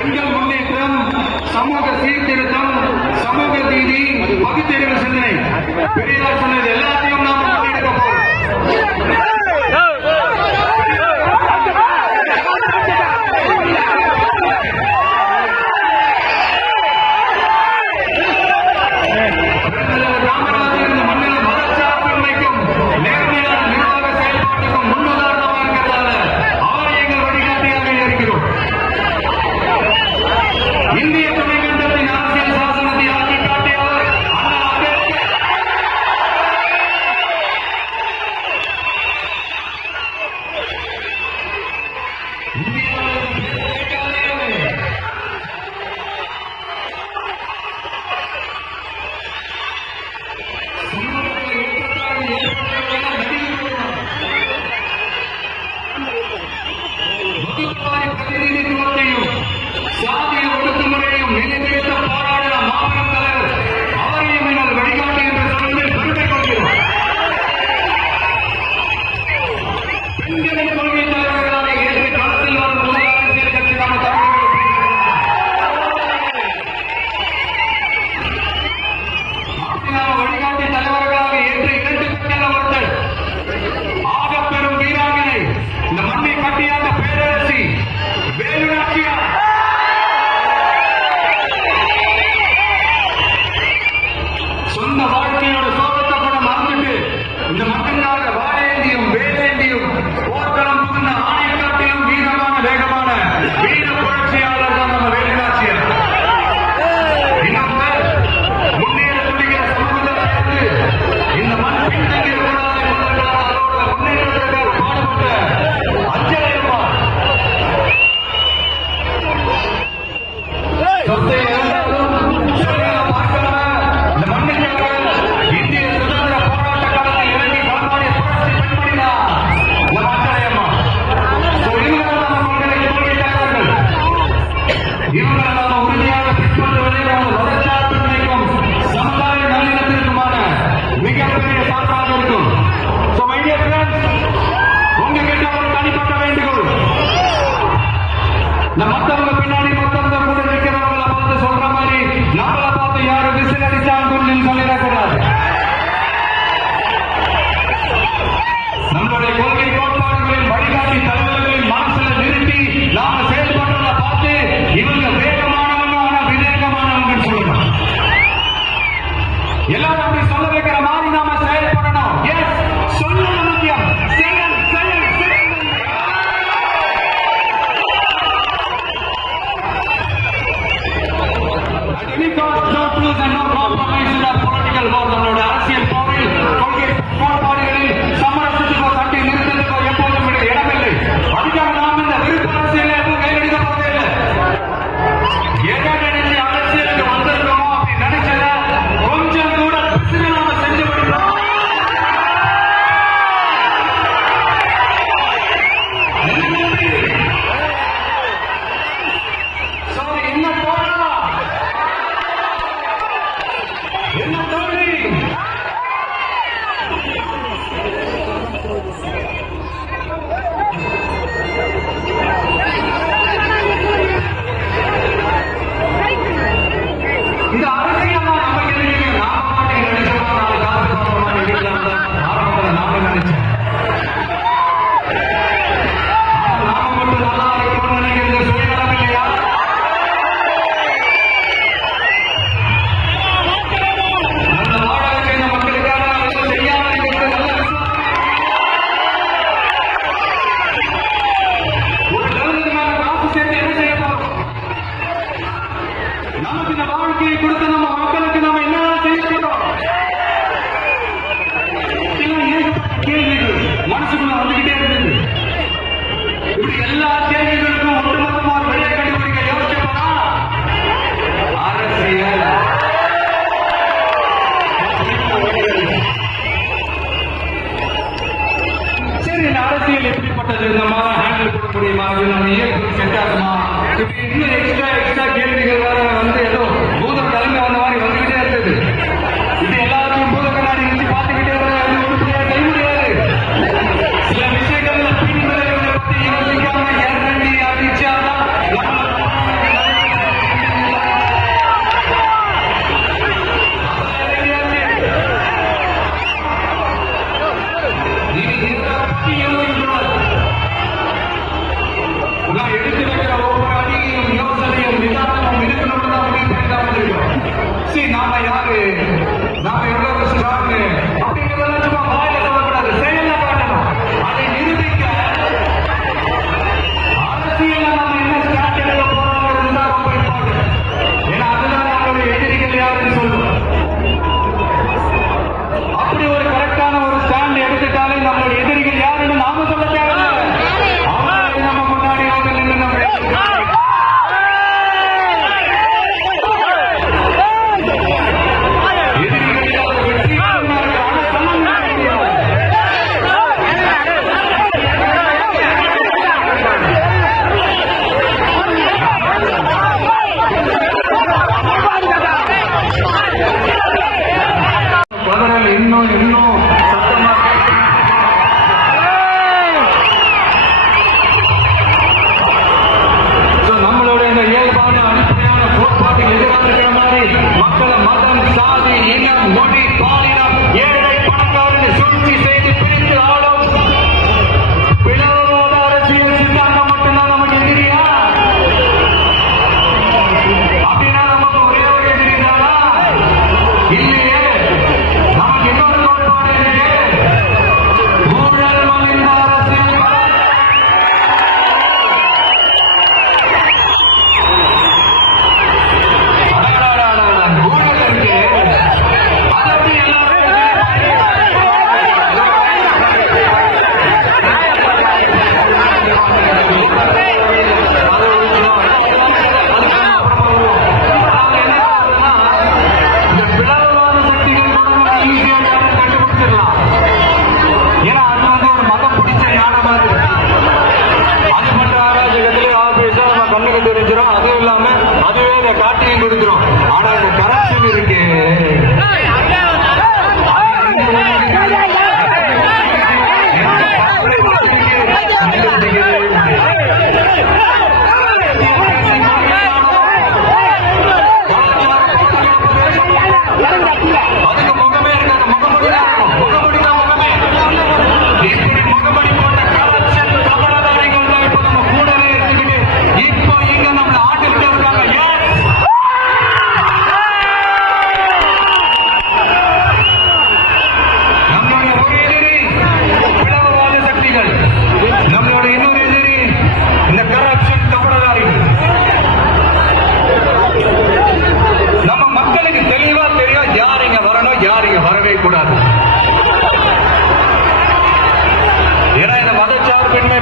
பெண்கள் முன்னேற்றம், சமூக சீர்திருத்தம், சமூக நீதி, பகுத்தறிவு சிந்தனை, பெரியார் சொன்னது எல்லாத்தையும் நாம் முன்னெடுக்க போறோம்.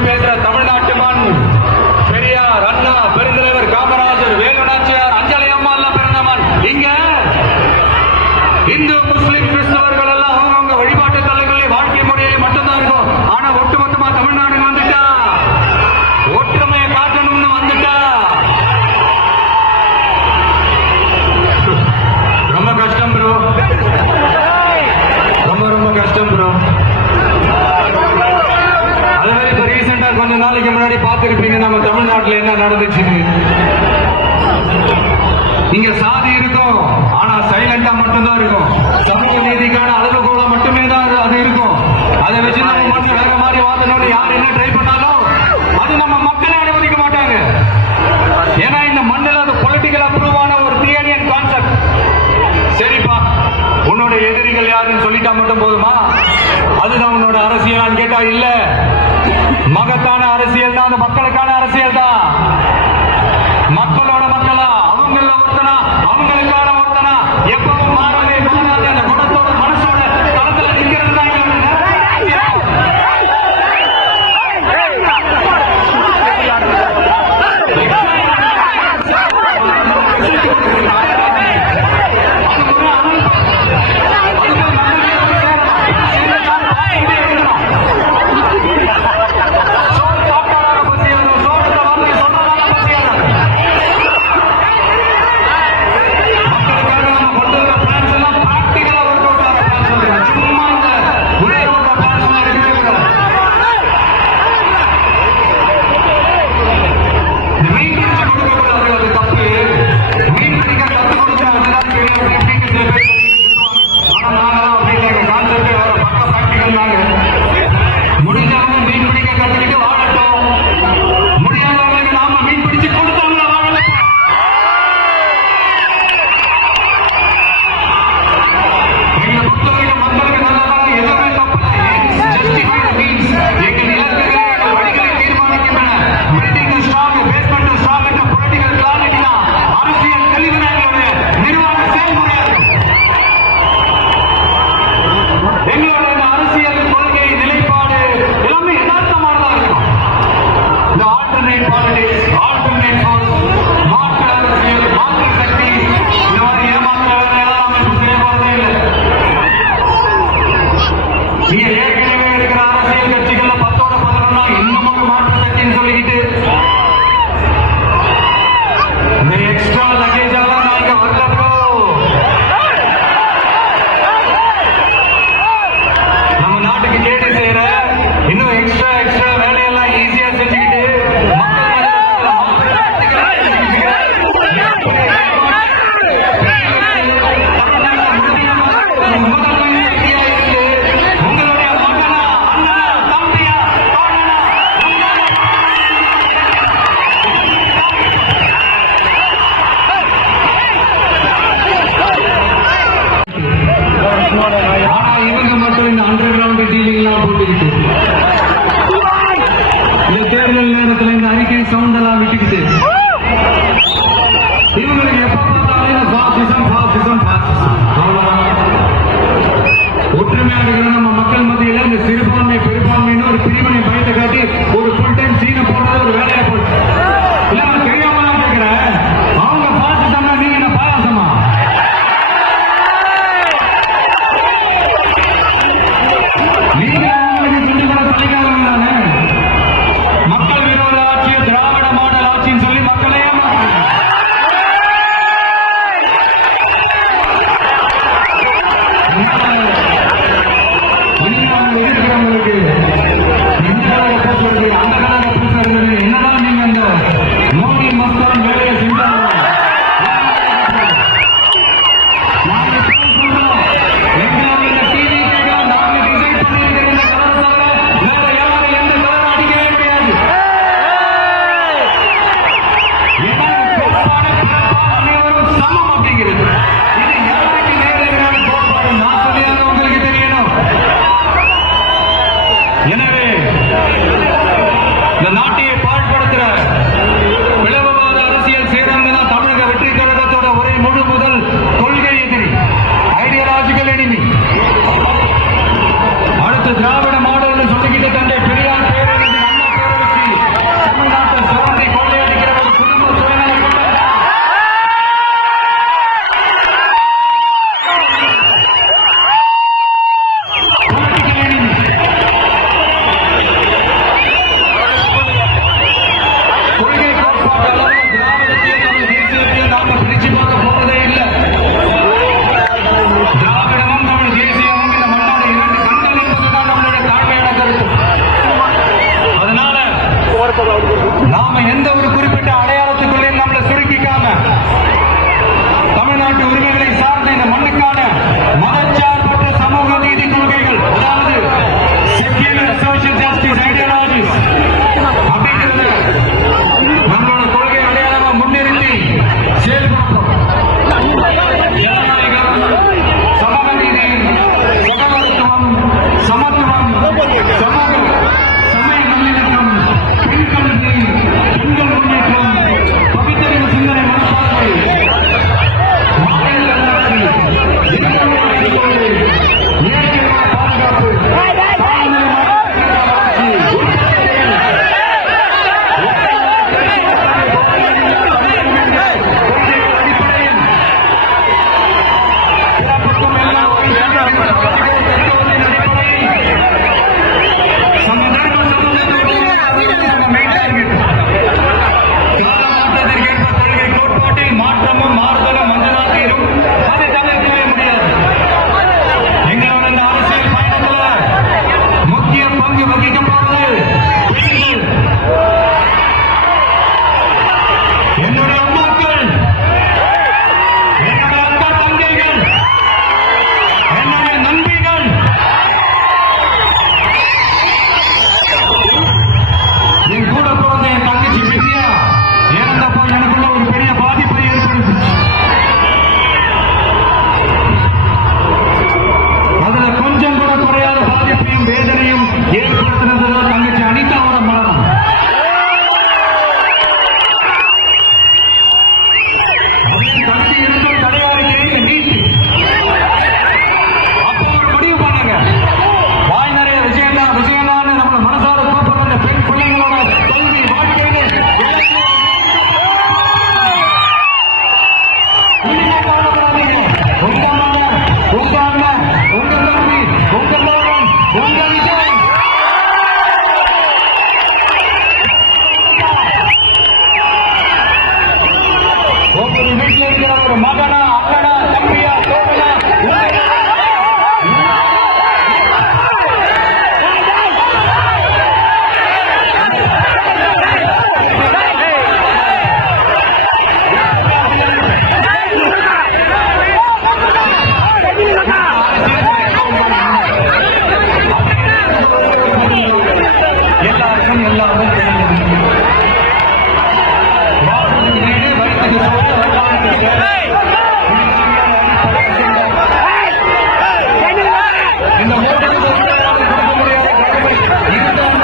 பேசுற தமிழ்நாட்டு மண். பெரியார், அண்ணா, பெருந்தலைவர் காமராஜர், வேலுநாச்சியார், அஞ்சலி அம்மா எல்லாம் பிறந்த மண். இங்க இந்து, முஸ்லிம், கிறிஸ்தவர்கள் எல்லாம் அவங்க வழிபாட்டு தலங்களில் வாழ்க்கை முறையில் மட்டும்தான் இருக்கும். ஆனா ஒட்டுமொத்தமா தமிழ்நாடு வந்துட்டா, ஒற்றுமையை காட்டணும்னு வந்துட்டா. ரொம்ப கஷ்டம் ப்ரோ, ரொம்ப கஷ்டம் ப்ரோ. அதே மாதிரி இப்ப ரீசெண்டா கொஞ்ச நாளைக்கு முன்னாடி பார்த்துருப்பீங்க நம்ம தமிழ்நாட்டில் என்ன நடந்துச்சு. இங்க சாதி இருக்கும், ஆனா சைலண்டா மட்டும்தான் இருக்கும். சமூக நீதிக்கான அளவுகோல மட்டுமே தான் அது இருக்கும். அதை வச்சு நம்ம மண்ணு வேற மாதிரி வாழணும்னு யார் என்ன ட்ரை பண்ணாலும் அது நம்ம மக்களை அனுமதிக்க மாட்டாங்க. ஏன்னா இந்த மண்ணில் அது பொலிட்டிக்கல் அப்ரூவான ஒரு தியரியன் கான்செப்ட். சரிப்பா, உன்னோட எதிரிகள் யாருன்னு சொல்லிட்டா மட்டும் போதுமா? அதுதான் உன்னோட அரசியலான்னு கேட்டா இல்ல. மகத்தான அரசியல் தான், அந்த மக்களுக்கான அரசியல் தான். மக்களோட மக்களா, அவங்கள ஒருத்தனா, அவங்களுக்கான ஒருத்தனா, எப்பவும் மாறவே மாறாது. அந்த குணத்தோட மனசோட தளத்துல நிக்கிறது தான் திராவிட மாடல் சொல்லிக்கிட்டு தந்தை பெரியார் பேரறிஞர் அண்ணா பேரறிஞர் நாம எந்த ஒரு குறிப்பிட்ட அடையாளத்துக்குள்ளேயும் நம்மளை சுருக்கிக்காம தமிழ்நாட்டு உரிமைகளை சார்ந்த இந்த மண்ணுக்கான மதச்சார்பற்ற சமூக நீதி கொள்கைகள், அதாவது செக்யூலர் சோஷியல் ஜஸ்டிஸ் ஐடியாலஜிஸ் அப்படிங்கிறத நம்மளோட கொள்கை அடையாளமா முன்னிறுத்தி செயல்படுறோம். ஜனநாயகம், சமூக நீதி, சகோதரத்துவம், சமத்துவம், சமூகம், சமய நல்லிணக்கம், பெண் கல்வி, பெண்கள் முன்னேற்றம், பகுத்தறிவு சிந்தனை மனப்பான்மை, மக்கள் நல்லாட்சி, இனத்தமிழ் கொள்கை, இயற்கை வள பாதுகாப்பு, காலநிலை மாற்ற வளர்ச்சி, கொள்கைகள் அடிப்படையில் பிறப்புக்கும் எல்லா மாற்றமும் மாறுதலும் மஞ்சளாக இருக்கும். அதை தவிர்க்கவே முடியாது. எங்களோட இந்த அரசியல் பயணத்தில் முக்கிய பங்கு வகிக்க போவது என்னுடைய அம்மாக்கள், என்னுடைய அக்கா தங்கைகள், என்னுடைய நண்பிகள், என் கூட பிறந்த என் தங்கச்சி வித்யா இறந்தப்போ எனக்குள்ள ஒரு பெரிய பாதிப்பை ஏற்படுத்துச்சு. அதுல கொஞ்சம் கூட குறையாத பாதிப்பையும் வேதனையும் ஏற்படுத்தினதுதான் தங்கச்சி அனிதாவோட மரணம். தடுத்து இருக்கும் தடையாளிகளை நீட்டி அப்போ ஒரு முடிவு பண்ணுங்க. வாய் நிறைய விஜயந்தான்னு நம்ம மனசார கூப்பிடுற அந்த பெண் பிள்ளைங்களோட கல்வி வாழ்க்கையில உங்க மகன், உங்க அண்ணன், உங்க தம்பி, உங்க மகன், உங்க விஜய் ஒவ்வொரு வீட்டில் இருக்கிற ஒரு மகனா, அண்ணனா, தம்பியா, தோழனா, எல்லாருக்கும் எல்லாரும் வாழும் வீடு வயிற்றுக்கு சோறு வருமானத்துக்கு வேலை. இந்த ஓட்டுக்கு கொடுக்க முடியாத கடமை இதுதான்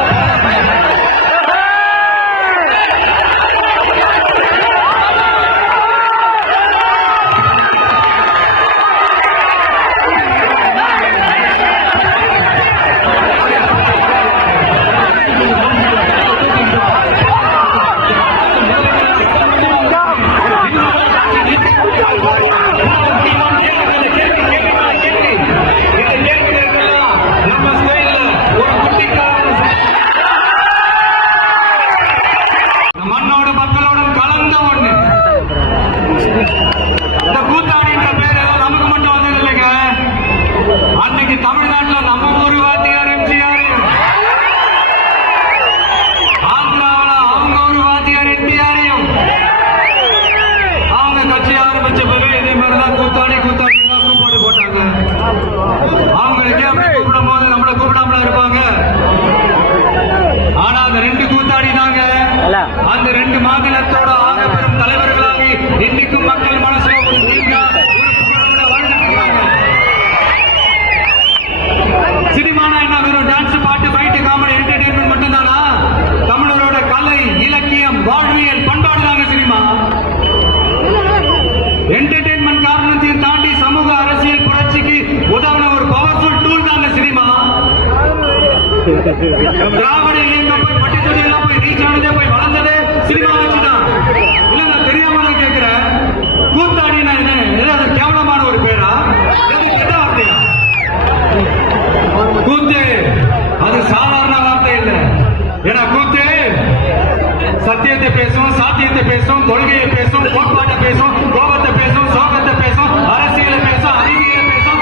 மண்ணோட மக்களோடும் கலந்த ஒண்ணு. இந்த கூத்தாடின்ற பேர் ஏதோ நமக்கு மட்டும் வந்தது இல்லைங்க. அன்னைக்கு தமிழ்நாட்டில் நம்ம ஊர் வாத்தியார் எம்ஜிஆர், ஆந்திராவில் அவங்க ஊர் வாத்தியார் என்டிஆரையும் அவங்க கட்சி ஆரம்பிச்ச பிறகு இதே மாதிரிதான் கூத்தாடி கூப்பாடு போட்டாங்க. அவங்களுக்கே அப்படி கூப்பிடும் போது நம்மளை கூப்பிடாமல இருப்பாங்க. ஆனா அந்த ரெண்டு கூத்தாடி தாங்க அந்த ரெண்டு மாநிலத்தோட ஆக பெரும் தலைவர்களாகி இன்னைக்கும் மக்கள் மனசுல ஒரு சினிமானா என்ன வெறும் டான்ஸ், பாட்டு, ஃபைட்டு, காமெடி, என்டர்டெயின்மெண்ட் மட்டும்தானா? தமிழரோட கலை, இலக்கியம், வாழ்வியல், பண்பாடு தாங்க சினிமா. என்டர்டெயின்மெண்ட் காரணத்தையும் தாண்டி சமூக அரசியல் புரட்சிக்கு உதவின ஒரு பவர்ஃபுல் டூல் தாங்க சினிமா. திராவிட இயக்கம் போய் பட்டித்தொடி எல்லாம் போய் ரீச் ஆனதே, போய் வளர்ந்ததே சினிமா வச்சுதான். இல்ல நான் தெரியாம தான் கேட்கிறேன். கூத்தாடினா என்ன ஏதாவது கேவலமான ஒரு பேரா, கெட்ட வார்த்தையா? கூத்து அது சாதாரண வார்த்தை இல்லை. ஏன்னா கூத்து சத்தியத்தை பேசும், சாத்தியத்தை பேசும், கொள்கையை பேசும், கோட்பாட்டை பேசும், கோபத்தை பேசும், சோகத்தை பேசும், அரசியலை பேசும், அறிவியலை பேசும்,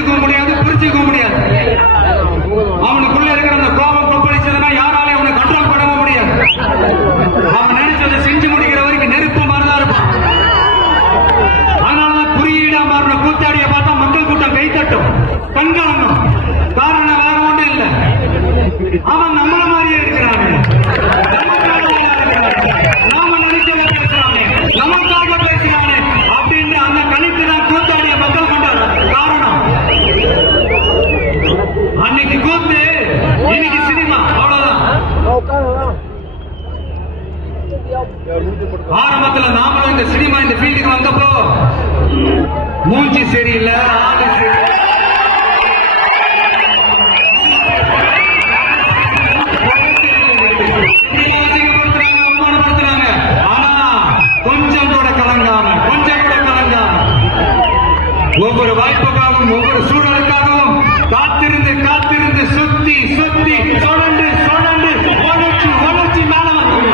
புரிஞ்சுக்கவும் முடியாது, புரிஞ்சுக்கவும் முடியாது. அவனுக்குள்ள இருக்கிற அந்த கோபம் கொப்பளிச்சதுன்னா யாராலையும் அவனை கண்ட்ரோல் பண்ணவும் முடியாது. அவன் நினைச்சதை செஞ்சு முடிக்கிற வரைக்கும் நெருப்பு மாதிரிதான் இருப்பான். அதனாலதான் குறியீடா மாறின கூத்தாடியை பார்த்தா மக்கள் கூட்டம் கை தட்டும், கண்காணும். காரணம் வேற ஒன்றும் இல்லை, அவன் நம்மள மாதிரியே இருக்கிறாங்க. நாம நினைச்சதை பேசுறானே, நமக்காக பேசுறானே அப்படின்னு அந்த கணிப்பு தான் கூத்தாடிய மக்கள் கொண்டாரு. காரணம் அன்னைக்கு கூத்து, இன்னைக்கு சினிமா, அவ்வளவுதான். ஆரம்பத்துல நாமளும் இந்த சினிமா இந்த ஃபீல்டுக்கு வந்தப்போ மூஞ்சி சரியில்லை, ஆளு சரியில்லை, அவமானப்படுத்துறாங்க. ஆனா கொஞ்சம் கூட கலங்காம ஒவ்வொரு வாய்ப்புக்காகவும் ஒவ்வொரு சூழலுக்காகவும் காத்திருந்து காத்திருந்து சுத்தி சுத்தி சுழண்டு சுழண்டு வளர்ச்சி வளர்ச்சி மேல வந்து